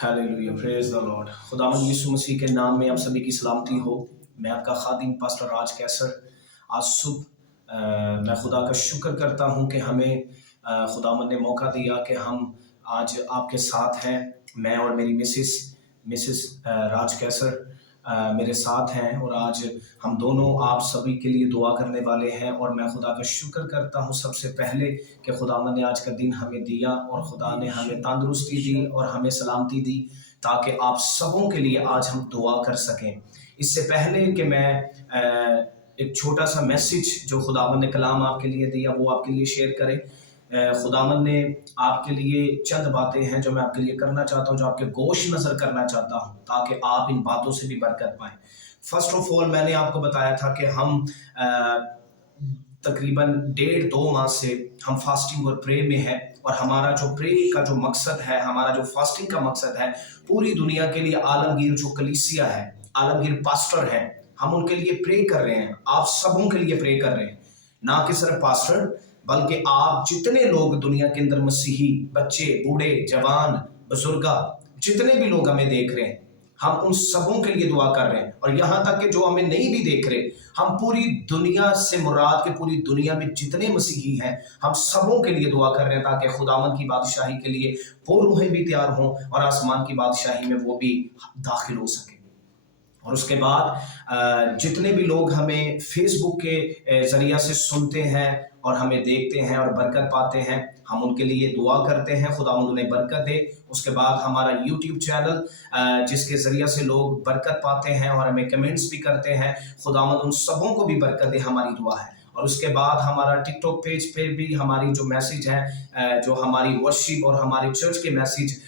Hallelujah, praise the Lord. खुदावंद यीशु मसीह के नाम में आप सभी की सलामती हो। मैं आपका खादिम पास्टर राज कैसर। आज सुबह मैं खुदा का शुक्र करता हूँ कि हमें खुदावंद ने मौका दिया कि हम आज आपके साथ हैं। मैं और मेरी मिसिस मिसिस राज कैसर मेरे साथ हैं और आज हम दोनों आप सभी के लिए दुआ करने वाले हैं। और मैं खुदा का शुक्र करता हूँ सबसे पहले कि खुदावंद ने आज का दिन हमें दिया और खुदा ने हमें तंदुरुस्ती दी और हमें सलामती दी ताकि आप सबों के लिए आज हम दुआ कर सकें। इससे पहले कि मैं एक छोटा सा मैसेज जो खुदावंद ने कलाम आपके लिए दिया वो आपके लिए शेयर करें। खुदावंद ने आपके लिए चंद बातें हैं जो मैं आपके लिए करना चाहता हूँ, जो आपके गोश नज़र करना चाहता हूँ ताकि आप इन बातों से भी बरकत पाएं। फर्स्ट ऑफ ऑल मैंने आपको बताया था कि हम तकरीबन 1.5-2 माह से हम फास्टिंग और प्रे में है और हमारा जो प्रे का जो मकसद है, हमारा जो फास्टिंग का मकसद है, पूरी दुनिया के लिए आलमगीर जो कलीसिया है, आलमगीर पास्टर है, हम उनके लिए प्रे कर रहे हैं। आप सबों के लिए प्रे कर रहे हैं, ना कि सिर्फ पास्टर बल्कि आप जितने लोग दुनिया के अंदर मसीही बच्चे, बूढ़े, जवान, बुजुर्गा, जितने भी लोग हमें देख रहे हैं, हम उन सबों के लिए दुआ कर रहे हैं। और यहाँ तक कि जो हमें नहीं भी देख रहे, हम पूरी दुनिया से मुराद के पूरी दुनिया में जितने मसीही हैं, हम सबों के लिए दुआ कर रहे हैं ताकि खुदावंद की बादशाही के लिए वो रूहें भी तैयार हों और आसमान की बादशाही में वो भी दाखिल हो सके। और उसके बाद जितने भी लोग हमें फेसबुक के ज़रिया से सुनते हैं और हमें देखते हैं और बरकत पाते हैं, हम उनके लिए दुआ करते हैं, खुदावंद उन्हें बरकत दे। उसके बाद हमारा यूट्यूब चैनल जिसके ज़रिया से लोग बरकत पाते हैं और हमें कमेंट्स भी करते हैं, खुदावंद उन सबों को भी बरकत दे, हमारी दुआ है। और उसके बाद हमारा टिकटॉक पेज पे भी हमारी जो मैसेज है, जो हमारी वर्शिप और हमारे चर्च के मैसेज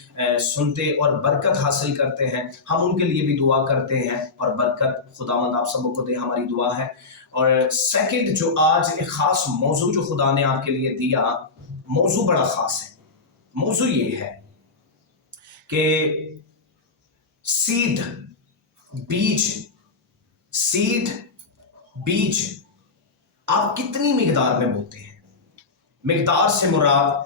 सुनते और बरकत हासिल करते हैं, हम उनके लिए भी दुआ करते हैं और बरकत खुदावंद आप सबों को दे, हमारी दुआ है। और सेकंड जो आज एक ख़ास मौजू जो खुदा ने आपके लिए दिया, मौजू बड़ा ख़ास है। मौजू ये है कि सीड, बीज आप कितनी मिकदार में बोते हैं। मिकदार से मुराद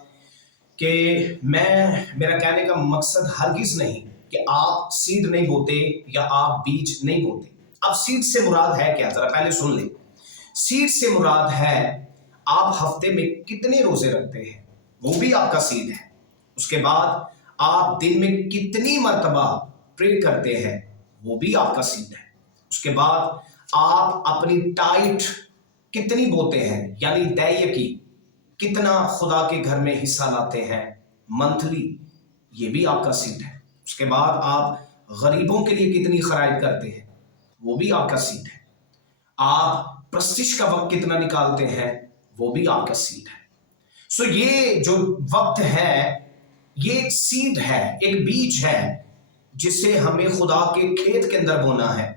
कि मेरा कहने का मकसद हरगिज़ नहीं कि आप सीड नहीं बोते या आप बीज नहीं बोते। अब सीड से मुराद है क्या, जरा पहले सुन ले। सीड से मुराद है आप हफ्ते में कितने रोजे रखते हैं, वो भी आपका सीड है। उसके बाद आप दिन में कितनी मर्तबा प्रे करते हैं, वो भी आपका सीड है। उसके बाद आप अपनी टाइट कितनी बोते हैं, यानी दैय की कितना खुदा के घर में हिस्सा लाते हैं मंथली, ये भी आपका सीड है। उसके बाद आप गरीबों के लिए कितनी खराइद करते हैं, वो भी आपका सीड है। आप प्रस्तिश का वक्त कितना निकालते हैं, वो भी आपका सीड है। सो ये जो वक्त है, ये एक सीड है, एक बीज है जिसे हमें खुदा के खेत के अंदर बोना है।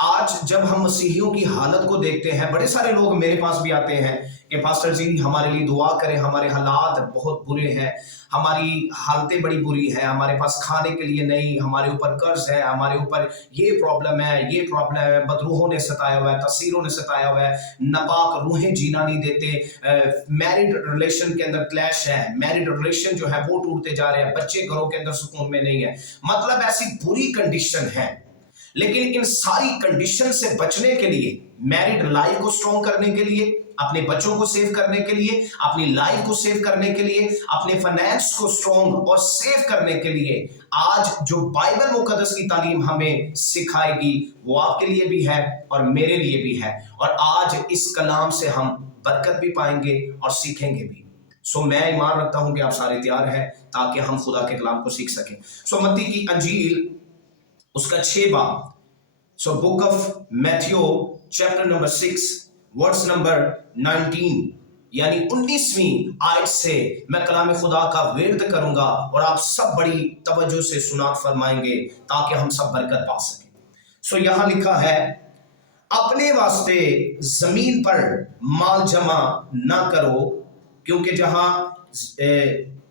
आज जब हम मसीहियों की हालत को देखते हैं, बड़े सारे लोग मेरे पास भी आते हैं कि पास्टर जी हमारे लिए दुआ करें, हमारे हालात बहुत बुरे हैं, हमारी हालतें बड़ी बुरी हैं, हमारे पास खाने के लिए नहीं, हमारे ऊपर कर्ज है, हमारे ऊपर ये प्रॉब्लम है, बदरूहों ने सताया हुआ है, तस्वीरों ने सताया हुआ है, नापाक रूहें जीना नहीं देते, मैरिड रिलेशन के अंदर क्लैश है, मैरिड रिलेशन जो है वो टूटते जा रहे हैं, बच्चे घरों के अंदर सुकून में नहीं है, मतलब ऐसी बुरी कंडीशन है। लेकिन इन सारी कंडीशन से बचने के लिए, मैरिड लाइफ को स्ट्रॉन्ग करने के लिए, अपने बच्चों को सेव करने के लिए, अपनी लाइफ को सेव करने के लिए, अपने फाइनेंस को स्ट्रॉन्ग और सेव करने के लिए आज जो बाइबल मुकद्दस की तालीम हमें सिखाएगी वो आपके लिए भी है और मेरे लिए भी है। और आज इस कलाम से हम बरकत भी पाएंगे और सीखेंगे भी। सो मैं ईमान रखता हूं कि आप सारे तैयार हैं ताकि हम खुदा के कलाम को सीख सकें। सो मत्ती की अंजील उसका 6 बाब, so book of Matthew chapter number 6 words number 19 यानी 19वीं आयत से मैं कलाम खुदा का विर्द करूंगा और आप सब बड़ी तवज्जो से सुनात फरमाएंगे ताकि हम सब बरकत पा सकें। सो यहां लिखा है, अपने वास्ते जमीन पर माल जमा ना करो, क्योंकि जहां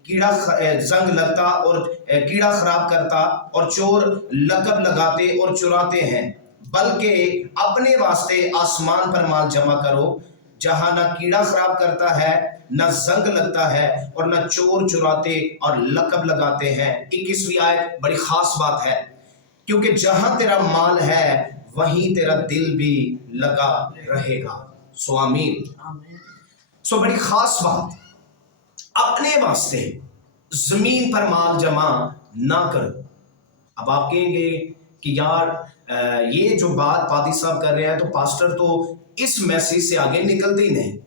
कीड़ा जंग लगता और कीड़ा खराब करता और चोर लकब लगाते और चुराते हैं, बल्कि अपने वास्ते आसमान पर माल जमा करो, जहां ना कीड़ा खराब करता है نہ زنگ لگتا ہے اور نہ چور چراتے اور لقب لگاتے ہیں۔ 21ویں آیت بڑی خاص بات ہے، کیونکہ جہاں تیرا مال ہے وہیں تیرا دل بھی لگا رہے گا۔ سو آمین۔ سو بڑی خاص بات، اپنے واسطے زمین پر مال جمع نہ کرو۔ اب آپ کہیں گے کہ یار یہ جو بات پادری صاحب کر رہے ہیں تو پاسٹر تو اس میسج سے آگے نکلتے ہی نہیں،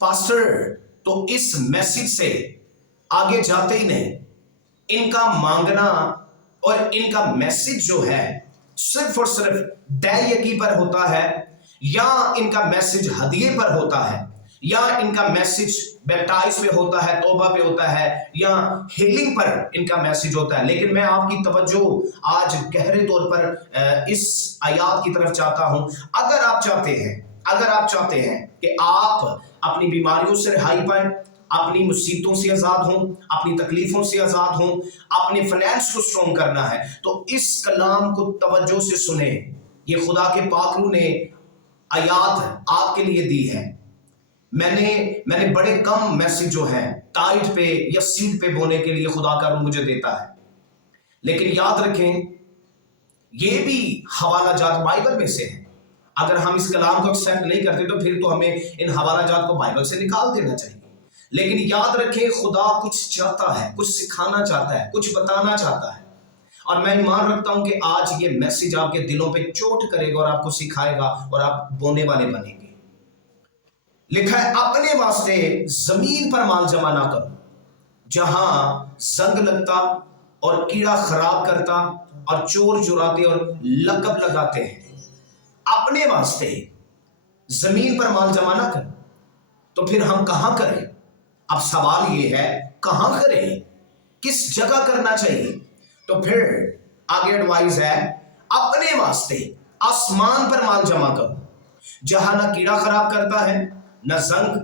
پاسٹر تو اس میسج سے آگے جاتے ہی نہیں۔ ان کا مانگنا اور ان کا میسج جو ہے صرف اور صرف دہیگی پر ہوتا ہے، یا ان کا میسج ہدیے پر ہوتا ہے، یا ان کا میسج بیپٹائز پہ ہوتا ہے، توبہ پہ ہوتا ہے، یا ہیلنگ پر ان کا میسج ہوتا ہے۔ لیکن میں آپ کی توجہ آج گہرے طور پر اس آیات کی طرف چاہتا ہوں۔ اگر آپ چاہتے ہیں کہ آپ اپنی بیماریوں سے رہائی پائیں، اپنی مصیبتوں سے آزاد ہوں، اپنی تکلیفوں سے آزاد ہوں، اپنے فنانس کو سٹرونگ کرنا ہے، تو اس کلام کو توجہ سے سنیں۔ یہ خدا کے پاک روح نے آیات آپ کے لیے دی ہے۔ میں نے بڑے کم میسج جو ہیں ٹائٹ پہ یا سیڈ پہ بونے کے لیے خدا کا روح مجھے دیتا ہے، لیکن یاد رکھیں یہ بھی حوالہ جات بائبل میں سے ہیں۔ اگر ہم اس کلام کو ایکسیپٹ نہیں کرتے تو پھر تو ہمیں ان حوالہ جات کو بائبل سے نکال دینا چاہیے۔ لیکن یاد رکھیں خدا کچھ چاہتا ہے، کچھ سکھانا چاہتا ہے، کچھ بتانا چاہتا ہے، اور میں ایمان رکھتا ہوں کہ آج یہ میسج آپ کے دلوں پہ چوٹ کرے گا اور آپ کو سکھائے گا اور آپ بونے والے بنیں گے۔ لکھا ہے اپنے واسطے زمین پر مال جمع نہ کرو جہاں زنگ لگتا اور کیڑا خراب کرتا اور چور چراتے اور لقب لگاتے ہیں۔ اپنے واسطے زمین پر مال جمع نہ کرو، تو پھر ہم کہاں کریں؟ اب سوال یہ ہے کہاں کریں، کس جگہ کرنا چاہیے؟ تو پھر آگے ایڈوائز ہے اپنے واسطے آسمان پر مال جمع کرو جہاں نہ کیڑا خراب کرتا ہے، نہ زنگ،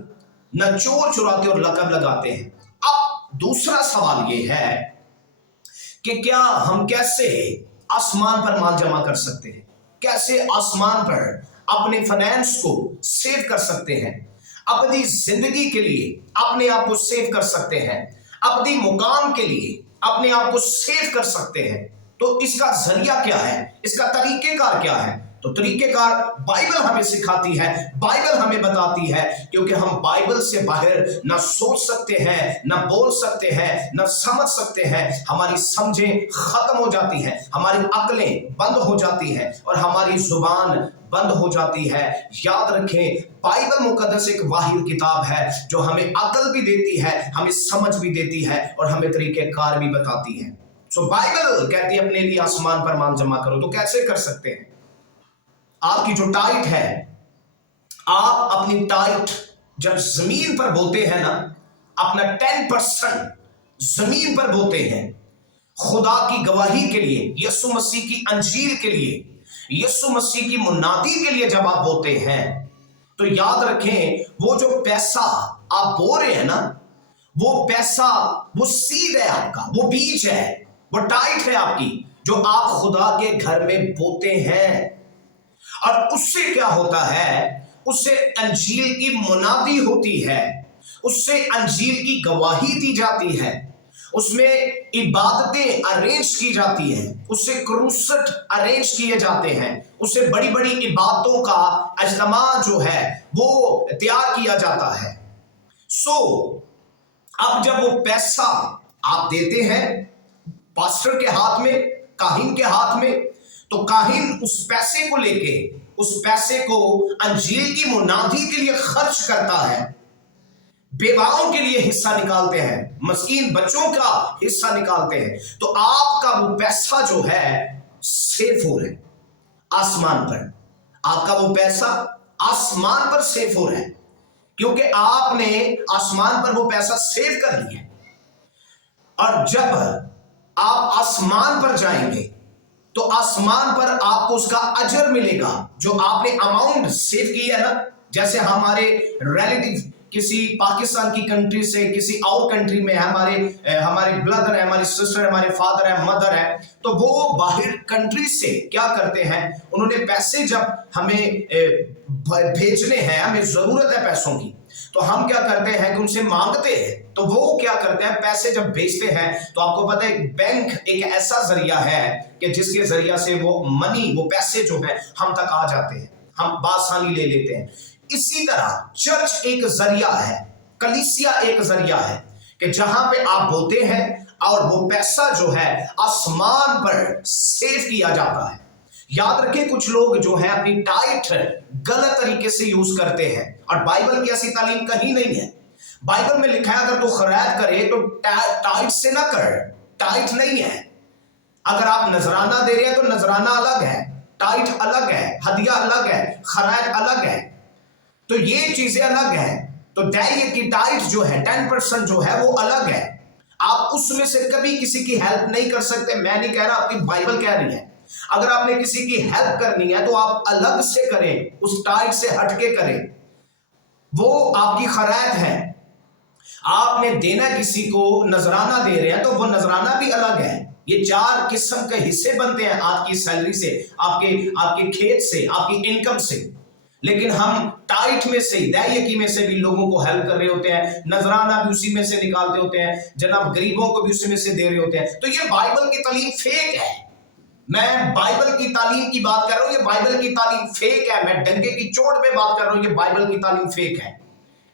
نہ چور چراتے اور لقب لگاتے ہیں۔ اب دوسرا سوال یہ ہے کہ کیا ہم کیسے آسمان پر مال جمع کر سکتے ہیں؟ کیسے آسمان پر اپنے فنانس کو سیو کر سکتے ہیں؟ اپنی زندگی کے لیے اپنے آپ کو سیو کر سکتے ہیں، اپنی مقام کے لیے اپنے آپ کو سیو کر سکتے ہیں۔ تو اس کا ذریعہ کیا ہے؟ اس کا طریقہ کار کیا ہے؟ تو طریقہ کار بائبل ہمیں سکھاتی ہے، بائبل ہمیں بتاتی ہے، کیونکہ ہم بائبل سے باہر نہ سوچ سکتے ہیں، نہ بول سکتے ہیں، نہ سمجھ سکتے ہیں۔ ہماری سمجھیں ختم ہو جاتی ہیں، ہماری عقلیں بند ہو جاتی ہیں اور ہماری زبان بند ہو جاتی ہے۔ یاد رکھیں بائبل مقدس ایک واحد کتاب ہے جو ہمیں عقل بھی دیتی ہے، ہمیں سمجھ بھی دیتی ہے اور ہمیں طریقہ کار بھی بتاتی ہے۔ سو بائبل کہتی ہے اپنے لیے آسمان پر مال جمع کرو، تو کیسے کر سکتے ہیں؟ آپ کی جو ٹائٹ ہے، آپ اپنی ٹائٹ جب زمین پر بوتے ہیں نا، اپنا 10% زمین پر بوتے ہیں خدا کی گواہی کے لیے، یسوع مسیح کی انجیل کے لیے، یسوع مسیح کی منادی کے لیے جب آپ بوتے ہیں، تو یاد رکھیں وہ جو پیسہ آپ بو رہے ہیں نا، وہ پیسہ، وہ سیڈ ہے آپ کا، وہ بیج ہے، وہ ٹائٹ ہے آپ کی، جو آپ خدا کے گھر میں بوتے ہیں۔ اور اس سے کیا ہوتا ہے؟ اس سے انجیل کی منادی ہوتی ہے، اس سے انجیل کی گواہی دی جاتی ہے، اس میں عبادتیں ارینج کی جاتی ہیں، اس سے کروسٹ ارینج کیے جاتے ہیں، اس سے بڑی بڑی عبادتوں کا اجتماع جو ہے وہ تیار کیا جاتا ہے۔ سو اب جب وہ پیسہ آپ دیتے ہیں پاسٹر کے ہاتھ میں، کاہن کے ہاتھ میں، تو کاہن اس پیسے کو لے کے اس پیسے کو انجیل کی منادی کے لیے خرچ کرتا ہے، بیواؤں کے لیے حصہ نکالتے ہیں، مسکین بچوں کا حصہ نکالتے ہیں، تو آپ کا وہ پیسہ جو ہے سیف ہو رہا ہے آسمان پر، آپ کا وہ پیسہ آسمان پر سیف ہو رہا ہے، کیونکہ آپ نے آسمان پر وہ پیسہ سیو کر لیا ہے۔ اور جب آپ آسمان پر جائیں گے تو آسمان پر آپ کو اس کا اجر ملے گا جو آپ نے اماؤنٹ سیو کی ہے نا، جیسے ہمارے ریلیٹیو किसी पाकिस्तान की कंट्री से किसी और कंट्री में हमारे ब्रदर है, हमारी सिस्टर है, हमारे फादर है, मदर है, तो वो बाहर कंट्री से क्या करते हैं, उन्होंने पैसे जब हमें भेजने हैं, हमें जरूरत है पैसों की, तो हम क्या करते हैं कि उनसे मांगते हैं। तो वो क्या करते हैं, पैसे जब भेजते हैं तो आपको पता है बैंक एक ऐसा जरिया है कि जिसके जरिया से वो पैसे जो है हम तक आ जाते हैं, हम बासानी ले लेते हैं। इसी तरह चर्च एक जरिया है, कलीसिया एक जरिया है कि जहां पे आप बोलते हैं और वो पैसा जो है आसमान पर सेव किया जाता है। याद रखिए, कुछ लोग जो है अपनी टाइट गलत तरीके से यूज करते हैं, और बाइबल की ऐसी तालीम कहीं नहीं है। बाइबल में लिखा है अगर तू खैरात करे तो टाइट से ना कर, टाइट नहीं है। अगर आप नजराना दे रहे हैं तो नजराना अलग है, टाइट अलग है, हदिया अलग है, खैरात अलग है, तो ये चीजें अलग हैं। तो दैय की टाइट जो है 10% जो है वो अलग है। आप उसमें से कभी किसी की हेल्प नहीं कर सकते। मैं नहीं कह रहा, आपकी बाइबल कह रही है। अगर आपने किसी की हेल्प करनी है तो आप अलग से करें, उस टाइट से हटके करें, वो आपकी खैरात है। आपने देना किसी को, नजराना दे रहे हैं तो वो नजराना भी अलग है। ये 4 किस्म के हिस्से बनते हैं आपकी सैलरी से, आपके खेत से, आपकी इनकम से। लेकिन हम टाइट में से, दैयकी में से भी लोगों को हेल्प कर रहे होते हैं, नजराना भी उसी में से निकालते होते हैं, जनाब गरीबों को भी उसी में से दे रहे होते हैं। तो ये बाइबल की तालीम फेक है। मैं बाइबल की तालीम की बात कर रहा हूं, ये बाइबल की तालीम फेक है। मैं डंके की चोट पे बात कर रहा हूं, ये बाइबल की तालीम फेक है।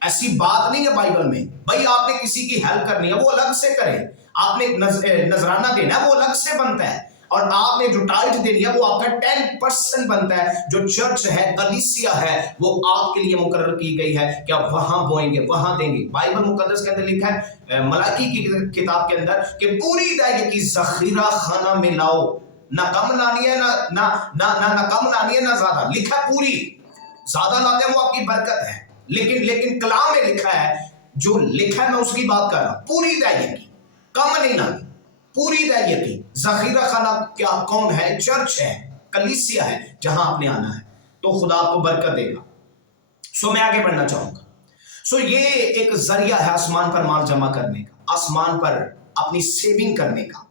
ऐसी बात नहीं है बाइबल में। भाई आपने किसी की हेल्प करनी है वो अलग से करें, आपने नजराना देना है वो अलग से बनता है, और आपने जो टाइट देनी है वो आपका 10% बनता है। जो चर्च है, कलीसिया है, वो आपके लिए मुकर्रर की गई है कि आप वहां बोएंगे, वहां देंगे। बाइबल मुकद्दस के अंदर लिखा है, मलाकी की किताब के अंदर, कि पूरी दायरे की जखीरा खाना में लाओ, ना कम लानी है ना कम लानी है ना ज्यादा। लिखा पूरी, ज्यादा लाते हैं वो आपकी बरकत है, लेकिन कलाम में लिखा है, जो लिखा है मैं उसकी बात कर रहा हूं, पूरी दायरे की, कम नहीं लानी, पूरी दायरे की। जखीरा खाना क्या कौन है? चर्च है, कलीसिया है, जहां आपने आना है, तो खुदा आपको बरकत देगा। सो मैं आगे बढ़ना चाहूंगा। सो ये एक जरिया है आसमान पर माल जमा करने का, आसमान पर अपनी सेविंग करने का।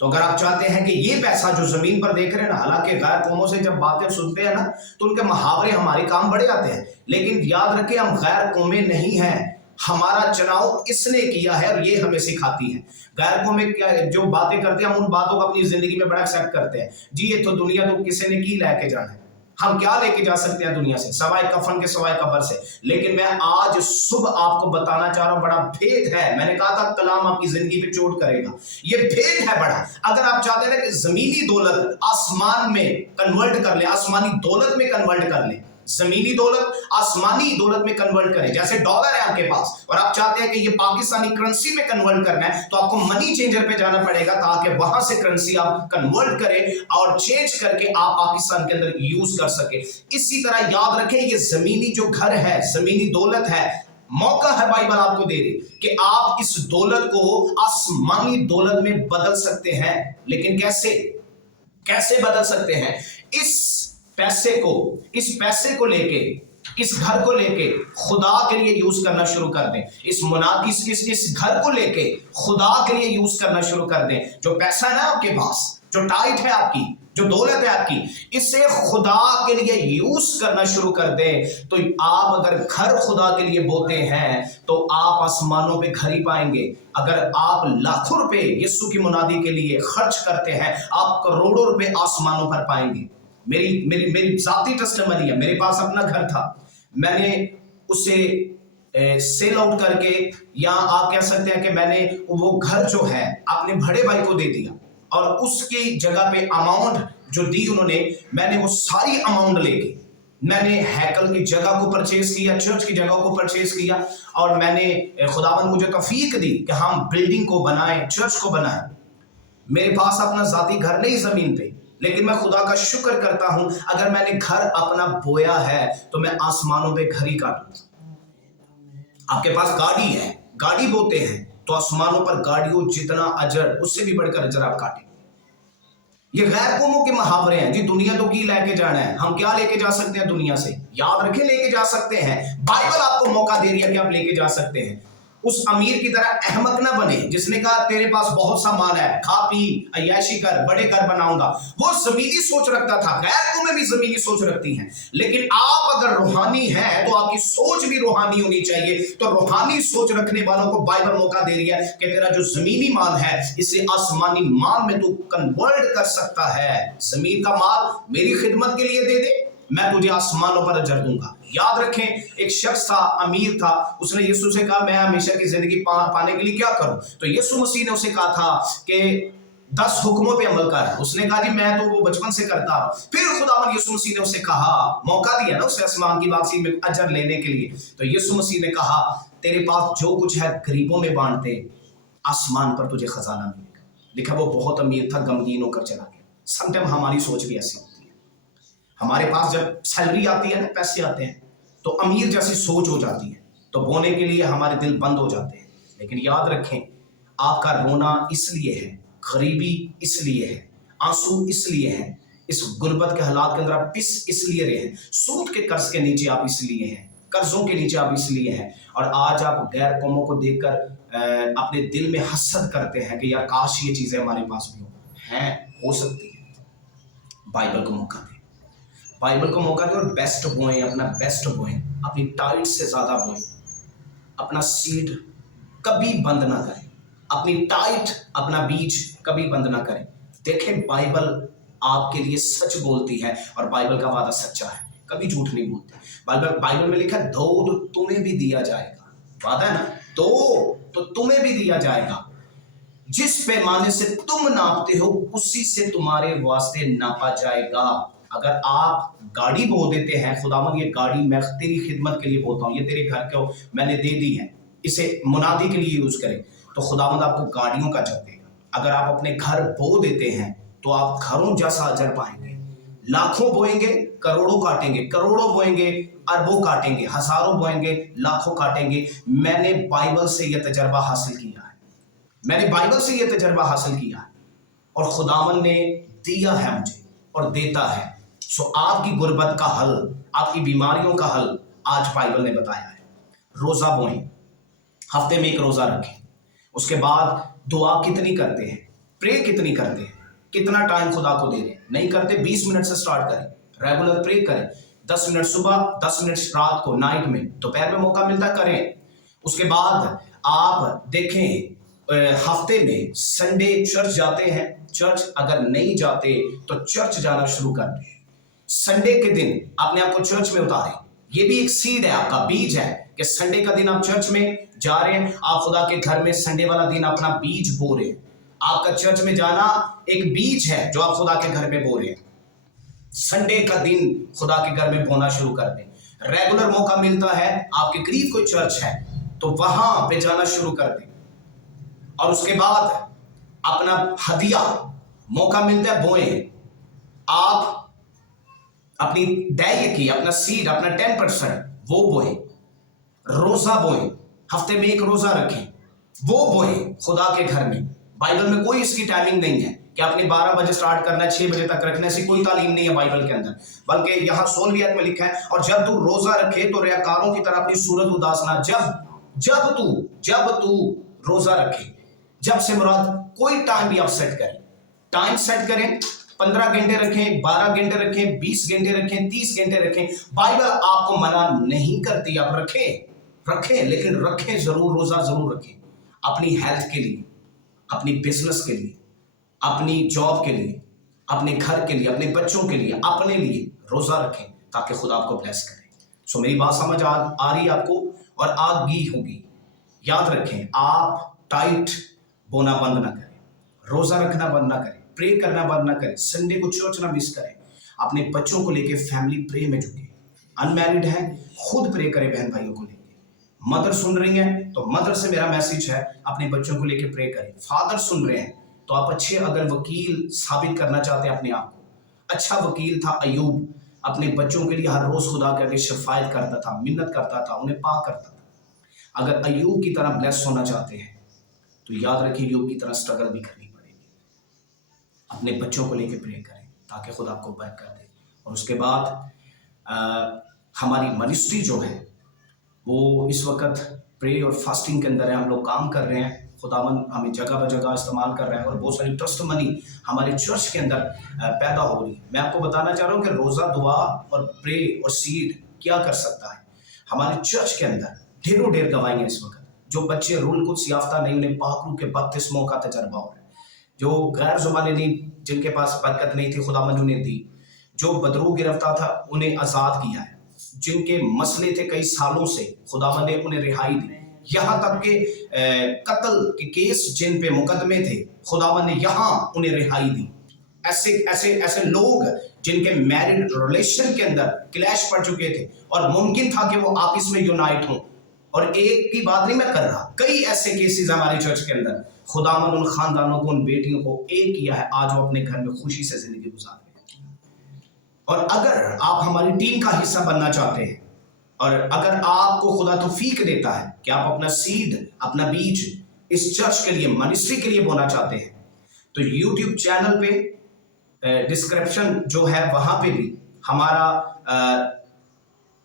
तो अगर आप चाहते हैं कि ये पैसा जो जमीन पर देख रहे हैं ना, हालांकि गैर कौमों से जब बातें सुनते हैं ना तो उनके मुहावरे हमारे काम बढ़े आते हैं, लेकिन याद रखें हम गैर कौमें नहीं हैं। हमारा चुनाव इसने किया है और ये हमें सिखाती है। गैर कौमें क्या जो बातें करते हैं, हम उन बातों को अपनी जिंदगी में बड़ा एक्सेप्ट करते हैं। जी ये तो दुनिया तो किसी ने की लेके जाना है, हम क्या लेके जा सकते हैं दुनिया से, सवाए कफन के, सवाए कब्र से। लेकिन मैं आज सुबह आपको बताना चाह रहा हूं, बड़ा भेद है। मैंने कहा था कलाम आपकी जिंदगी पे चोट करेगा, ये भेद है बड़ा। अगर आप चाहते हैं कि जमीनी दौलत आसमान में कन्वर्ट कर ले, आसमानी दौलत में कन्वर्ट कर ले, जमीनी दौलत आसमानी दौलत में कन्वर्ट करें। जैसे डॉलर है आपके पास और आप चाहते हैं कि ये पाकिस्तानी करेंसी में कन्वर्ट करना है, तो आपको मनी चेंजर पे जाना पड़ेगा ताकि वहां से करेंसी आप कन्वर्ट करें और चेंज करके आप पाकिस्तान के अंदर यूज कर सके। इसी तरह याद रखें, ये जमीनी जो घर है, जमीनी दौलत है, मौका है बाइबल आपको दे रही कि आप इस दौलत को आसमानी दौलत में बदल सकते हैं। लेकिन कैसे बदल सकते हैं? इस पैसे को लेके, इस घर को लेके खुदा के लिए यूज करना शुरू कर दें। इस घर को लेके खुदा के लिए यूज करना शुरू कर दें। जो पैसा है ना आपके पास, जो टाइट है आपकी, जो दौलत है आपकी, इसे खुदा के लिए यूज करना शुरू कर दें। तो आप अगर घर खुदा के लिए बोते हैं तो आप आसमानों पे घर ही पाएंगे। अगर आप लाखों रुपए यीशु की मुनादी के लिए खर्च करते हैं, आप करोड़ों रुपए आसमानों पर पाएंगे। मेरी जाती टेस्टिमनी है। मेरे पास अपना घर था, मैंने उसे सेल आउट करके, या आप कह सकते हैं कि मैंने वो घर जो है अपने बड़े भाई को दे दिया, और उसकी जगह पे अमाउंट जो दी उन्होंने, मैंने वो सारी अमाउंट लेके मैंने हैकल की जगह को परचेज किया, चर्च की जगह को परचेज किया, और मैंने खुदावंद मुझे तौफीक दी कि हम बिल्डिंग को बनाएं, चर्च को बनाएं। मेरे पास अपना जाती घर नहीं जमीन पे, लेकिन मैं खुदा का शुक्र करता हूं, अगर मैंने घर अपना बोया है तो मैं आसमानों पे घर ही काटूंगा। आपके पास गाड़ी है, गाड़ी बोते हैं तो आसमानों पर गाड़ियों जितना अजर, उससे भी बढ़कर अजर आप काटें। ये गैर कौमों के मुहावरे हैं जी। दुनिया तो की लेके जाना है, हम क्या लेके जा सकते हैं दुनिया से? याद रखें, लेके जा सकते हैं। बाइबल आपको मौका दे रही है कि आप लेके जा सकते हैं। उस अमीर की तरह अहमक ना बने जिसने कहा तेरे पास बहुत सा माल है, खा पी अय्याशी कर, बड़े घर बनाऊंगा। वो जमीनी सोच रखता था। गैर कौमें भी जमीनी सोच रखती हैं, लेकिन आप अगर रूहानी हैं तो आपकी सोच भी रूहानी होनी चाहिए। तो रूहानी सोच रखने वालों को बाइबल मौका दे रही है कि तेरा जो जमीनी माल है इसे आसमानी माल में तू कन्वर्ट कर सकता है। जमीन का माल मेरी खिदमत के लिए दे दे, मैं तुझे आसमानों पर अजर दूंगा। याद रखें, एक शख्स था, अमीर था, उसने यीशु से कहा मैं हमेशा की जिंदगी पाने के लिए क्या करूं? तो यीशु मसीह ने उसे कहा था कि 10 हुक्मों पे अमल कर। उसने कहा जी मैं तो वो बचपन से करता हूं। फिर खुदावंद यीशु मसीह ने उसे कहा, मौका दिया ना उसे आसमान की वापसी में अजर लेने के लिए। तो यीशु मसीह ने कहा तेरे पास जो कुछ है गरीबों में बांट दे, आसमान पर तुझे खजाना मिलेगा। लिखा वो बहुत अमीर था, गमगीन होकर चला गया। समटाइम हमारी सोच भी ऐसी होती है। हमारे पास जब सैलरी आती है ना, पैसे आते हैं, तो अमीर जैसी सोच हो जाती है, तो बोने के लिए हमारे दिल बंद हो जाते हैं। लेकिन याद रखें, आपका रोना इसलिए है, गरीबी इसलिए है, आंसू इसलिए है, इस गुर्बत के हालात के अंदर आप पिस इसलिए रहे हैं, सूद के कर्ज के नीचे आप इसलिए हैं, कर्जों के नीचे आप इसलिए हैं। और आज आप गैर कौमों को देखकर अपने दिल में हसद करते हैं कि यार काश ये चीजें हमारे पास भी हो सकती है। बाइबल को मौका दें, बाइबल को मौका दें और बेस्ट बोएं, अपना बेस्ट बोएं, अपनी टाइट से ज्यादा बोएं, अपना सीड कभी बंद ना करें, अपनी टाइट, अपना बीज कभी बंद ना करें। देखें, बाइबल आपके लिए सच बोलती है और बाइबल का वादा सच्चा है, कभी झूठ नहीं बोलती। बाइबल में लिखा है दो तो तुम्हें भी दिया जाएगा, वादा है ना, दो तो तुम्हें भी दिया जाएगा। जिस पैमाने से तुम नापते हो उसी से तुम्हारे वास्ते नापा जाएगा। अगर आप गाड़ी बो देते हैं, खुदावंद ये गाड़ी मैं तेरी खिदमत के लिए बोता हूँ, ये तेरे घर को मैंने दे दी है, इसे मुनादी के लिए यूज करें, तो खुदावंद आपको गाड़ियों का अजर देगा। अगर आप अपने घर बो देते हैं तो आप घरों जैसा अजर पाएंगे। लाखों बोएंगे, करोड़ों काटेंगे, करोड़ों बोएंगे, अरबों काटेंगे, हजारों बोएंगे, लाखों काटेंगे। मैंने बाइबल से यह तजर्बा हासिल किया है, मैंने बाइबल से यह तजर्बा हासिल किया है और खुदावंद ने दिया है मुझे और देता है। सो आपकी गुर्बत का हल, आपकी बीमारियों का हल आज बाइबल ने बताया है। रोजा बोएं, हफ्ते में एक रोजा रखें। उसके बाद दुआ कितनी करते हैं, प्रे कितनी करते हैं, कितना टाइम खुदा को दे रहे हैं? नहीं करते 20 मिनट से स्टार्ट करें, रेगुलर प्रे करें। 10 मिनट सुबह, 10 मिनट रात को, नाइट में, दोपहर में मौका मिलता करें। उसके बाद आप देखें, हफ्ते में संडे चर्च जाते हैं, चर्च अगर नहीं जाते तो चर्च जाना शुरू कर दें। संडे के दिन अपने आप को चर्च में उतारें। ये भी एक सीड है, आपका बीज है कि संडे का दिन आप चर्च में जा रहे हैं, आप खुदा के घर में संडे वाला दिन अपना बीज बो रहे हैं। आपका चर्च में जाना एक बीज है जो आप खुदा के घर में बो रहे हैं। संडे का दिन खुदा के घर में बोना शुरू कर दें। रेगुलर मौका मिलता है, आपके करीब कोई चर्च है तो वहां पे जाना शुरू कर दें। और उसके बाद अपना हदिया, मौका मिलता है बोएं। आप अपनी दैय की, अपना सीड, अपना 10% वो बोएं। रोजा बोएं, हफ्ते में एक रोजा रखें, वो बोएं खुदा के घर में। बाइबल में कोई इसकी टाइमिंग नहीं है कि आपने 12 बजे स्टार्ट करना है, 6 बजे तक रखना है, ऐसी कोई तालीम नहीं है बाइबल के अंदर। बल्कि यहाँ 16वीं आयत में लिखा है, और जब तू रोजा रखे तो रियाकारों की तरह अपनी सूरत उदास ना। जब तू रोजा रखे, जब से मुराद कोई टाइम भी आप सेट करें, टाइम सेट करें, 15 घंटे रखें, 12 घंटे रखें, 20 घंटे रखें, 30 घंटे रखें। बाइबल आपको मना नहीं करती, आप रखें, लेकिन रखें जरूर, रोजा जरूर रखें। अपनी हेल्थ के लिए, अपनी बिजनेस के लिए, अपनी जॉब के लिए, अपने घर के लिए, अपने बच्चों के लिए, अपने लिए रोजा रखें ताकि खुदा आपको ब्लेस करे। सो मेरी बात समझ आ रही है आपको और आ गई होगी। याद रखें, आप टाइट बोना बंद ना करें, रोजा रखना बंद ना करें, प्रे करना बंद ना करें, संडे को चर्च ना मिस करें। अपने बच्चों को लेके फैमिली प्रे में जुटे। अनमैरिड है, खुद प्रे करें बहन भाइयों को लेके। मदर सुन रही हैं तो मदर से मेरा मैसेज है, अपने बच्चों को लेके प्रे करें। फादर सुन रहे हैं तो आप अच्छे, अगर वकील साबित करना चाहते हैं अपने आप को, अच्छा वकील था अयूब, अपने बच्चों के लिए हर रोज खुदा करके शिफायत करता था, मिन्नत करता था, उन्हें पाक करता था। अगर अयूब की तरह ब्लेस होना चाहते हैं तो याद रखिए, अयूब की तरह स्ट्रगल भी करनी पड़ेगी। अपने बच्चों को लेके प्रे करें ताकि खुदा आपको बरकत दे। और उसके बाद हमारी मिनिस्ट्री जो है वो इस वक्त प्रे और फास्टिंग के अंदर है, हम लोग काम कर रहे हैं। खुदावन हमें जगह जगह इस्तेमाल कर रहे हैं और बहुत सारी ट्रस्ट मनी हमारे चर्च के अंदर पैदा हो रही है। मैं आपको बताना चाह रहा हूँ कि रोज़ा, दुआ और प्रे और सीड क्या कर सकता है। हमारे चर्च के अंदर ढेरों ढेर गवाहियाँ इस वक्त, जो बच्चे रूल कुछ याफ्ता नहीं, उन्हें पाकरू के बपतिस्मों का तजर्बा हो रहा है। जो गैर ज़ुबानें नहीं, जिनके पास बरकत नहीं थी, खुदावंद उन्हें दी। जो बदरू गिरफ्तार था, उन्हें आज़ाद किया है। जिनके मसले थे कई सालों से, खुदावंद ने उन्हें रिहाई दी। यहाँ तक के कत्ल के केस जिन पे मुकदमे थे, खुदावंद ने यहाँ उन्हें रिहाई दी। ऐसे ऐसे ऐसे लोग जिनके मैरिड रिलेशन के अंदर क्लैश पड़ चुके थे और मुमकिन था कि वो आपस में यूनाइट हों, और एक की बात नहीं मैं कर रहा, कई ऐसे केसेस हमारे चर्च के अंदर, खुदावंद उन खानदानों को, उन बेटियों को एक किया है। आज वो अपने घर में खुशी से जिंदगी गुजार रहे हैं। और अगर आप हमारी टीम का हिस्सा बनना चाहते हैं, और अगर आपको खुदा तौफीक देता है कि आप अपना सीड, अपना बीज इस चर्च के लिए, मिनिस्ट्री के लिए बोना चाहते हैं, तो यूट्यूब चैनल पे डिस्क्रिप्शन जो है वहां पे भी हमारा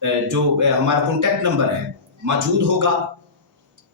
जो हमारा कॉन्टैक्ट नंबर है मौजूद होगा।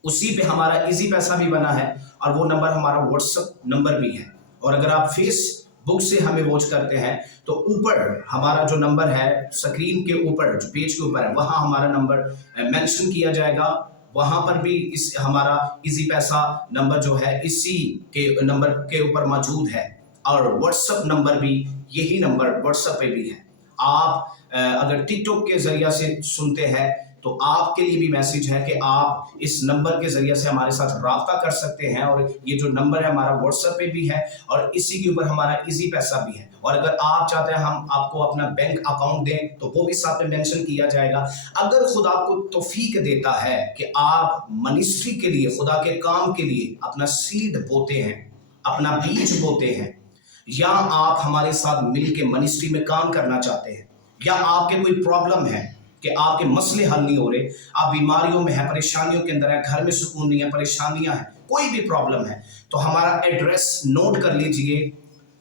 उसी पे हमारा इजी पैसा भी बना है और वो नंबर हमारा व्हाट्सएप नंबर भी है। और अगर आप फेसबुक से हमें वॉच करते हैं तो ऊपर हमारा जो नंबर है, स्क्रीन के ऊपर जो पेज के ऊपर है, वहाँ हमारा नंबर मेंशन किया जाएगा। वहाँ पर भी इस हमारा इजी पैसा नंबर जो है इसी के नंबर के ऊपर मौजूद है। और व्हाट्सएप नंबर भी, यही नंबर व्हाट्सएप पे भी है। आप अगर टिकटॉक के जरिया से सुनते हैं तो आपके लिए भी मैसेज है कि आप इस नंबर के जरिए से हमारे साथ राब्ता कर सकते हैं। और ये जो नंबर है हमारा व्हाट्सएप पे भी है और इसी के ऊपर हमारा इजी पैसा भी है। और अगर आप चाहते हैं हम आपको अपना बैंक अकाउंट दें तो वो भी साथ में मेंशन किया जाएगा। अगर खुदा आपको तौफीक देता है कि आप मिनिस्ट्री के लिए, खुदा के काम के लिए अपना सीड बोते हैं, अपना बीज बोते हैं, या आप हमारे साथ मिल के मिनिस्ट्री में काम करना चाहते हैं, या आपके कोई प्रॉब्लम है कि आपके मसले हल नहीं हो रहे, आप बीमारियों में हैं, परेशानियों के अंदर है, घर में सुकून नहीं है, परेशानियां हैं, कोई भी प्रॉब्लम है, तो हमारा एड्रेस नोट कर लीजिए।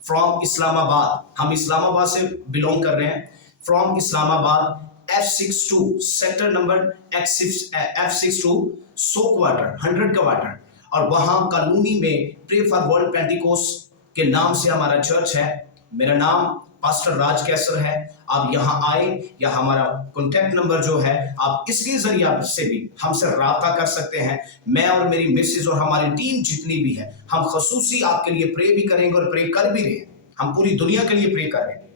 फ्रॉम इस्लामाबाद, हम इस्लामाबाद से बिलोंग कर रहे हैं। From Islamabad F62 sector number F62 100 quarter 100 quarter, और वहां कॉलोनी में प्रे फॉर वर्ल्ड पेंटिकोस्ट के नाम से हमारा चर्च है। मेरा नाम पास्टर राज कैसर है। आप यहाँ आए, या हमारा कॉन्टैक्ट नंबर जो है आप इसके जरिए से भी हमसे राब्ता कर सकते हैं। मैं और मेरी मिसेज और हमारी टीम जितनी भी है, हम खसूसी आपके लिए प्रे भी करेंगे और प्रे कर भी रहे हैं। हम पूरी दुनिया के लिए प्रे कर रहे हैं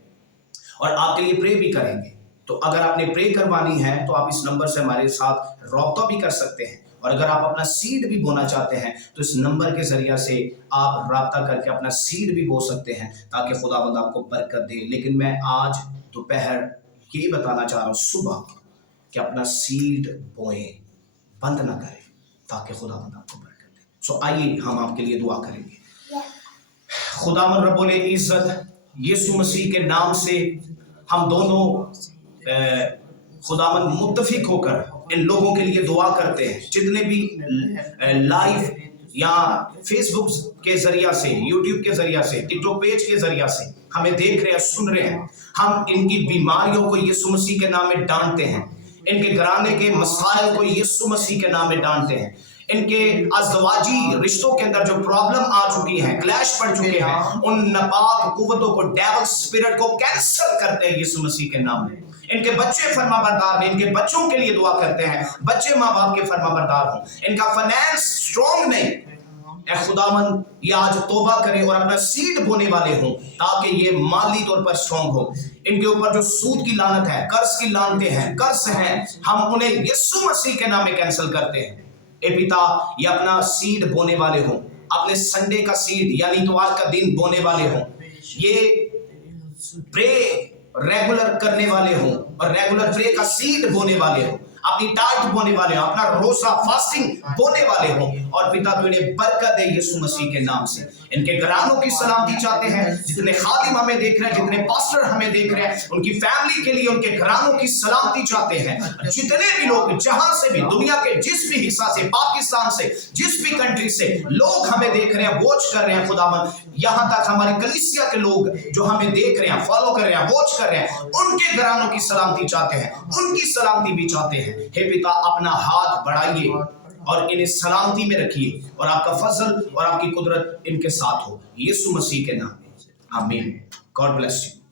और आपके लिए प्रे भी करेंगे। तो अगर आपने प्रे करवानी है तो आप इस नंबर से हमारे साथ राब्ता भी कर सकते हैं। और अगर आप अपना सीड भी बोना चाहते हैं तो इस नंबर के जरिए से आप राब्ता करके अपना सीड भी बो सकते हैं ताकि खुदावंद आपको बरकत दे। लेकिन मैं आज दोपहर ये बताना चाह रहा हूँ सुबह कि अपना सीड बोएं, बंद ना करें, ताकि खुदावंद आपको बरकत दे। सो आइए हम आपके लिए दुआ करेंगे। खुदावंद रब्बुल इज्जत यीशु मसीह के नाम से हम दोनों खुदावंद मुत्तफिक होकर इन लोगों के लिए दुआ करते हैं, जितने भी लाइव या फेसबुक के जरिया से, यूट्यूब के जरिया से, टिकटॉक पेज के जरिया से हमें देख रहे हैं, सुन रहे हैं। हम इनकी बीमारियों को यीशु मसीह के नाम में डांटते हैं, इनके घराने के मसाइल को यीशु मसीह के नाम में डांटते हैं। इनके अज़दवाजी रिश्तों के अंदर जो प्रॉब्लम आ चुकी है, क्लैश पड़ चुके हैं, उन नापाक कुव्वतों को, डेविल स्पिरिट को कैंसल करते हैं यीशु मसीह के नाम में। इनके बच्चे फरमाबरदार हैं, इनके बच्चों के लिए दुआ करते हैं, बच्चे माँ बाप के फरमाबरदार हों। इनका फाइनेंस स्ट्रॉन्ग नहीं, ऐ खुदावंद ये आज तौबा करें और अपना सीड बोने वाले हों ताकि ये माली तौर पर स्ट्रॉन्ग हो। इनके ऊपर जो सूद की लानत है, कर्ज की लानतें हैं, कर्ज हैं, हम उन्हें यीशु मसीह के नाम में कैंसिल करते हैं। ए पिता, ये अपना सीड बोने वाले हों, अपने संडे का सीड यानी इतवार का दिन बोने वाले हों, ये प्रे रेगुलर करने वाले हों और रेगुलर प्रे का सीड बोने वाले हों। अपनी टाइट बोने वाले हो, अपना रोजा फास्टिंग बोने वाले हो, और पिता तू इन्हें बरकत दे यीशु मसीह के नाम से। इनके घरानों की सलामती चाहते हैं, जितने खादिम हमें देख रहे हैं, जितने पास्टर हमें देख रहे हैं, उनकी फैमिली के लिए उनके घरानों की सलामती चाहते हैं। जितने भी लोग जहां से भी, दुनिया के जिस भी हिस्सा से, पाकिस्तान से, जिस भी कंट्री से लोग हमें देख रहे हैं, वॉच कर रहे हैं खुदावन, यहाँ तक हमारे कलीसिया के लोग जो हमें देख रहे हैं, फॉलो कर रहे हैं, वॉच कर रहे हैं, उनके घरानों की सलामती चाहते हैं, उनकी सलामती भी चाहते हैं। हे पिता, अपना हाथ बढ़ाइए और इन्हें सलामती में रखिए, और आपका फजल और आपकी कुदरत इनके साथ हो, यीशु मसीह के नाम में, आमीन। God bless you.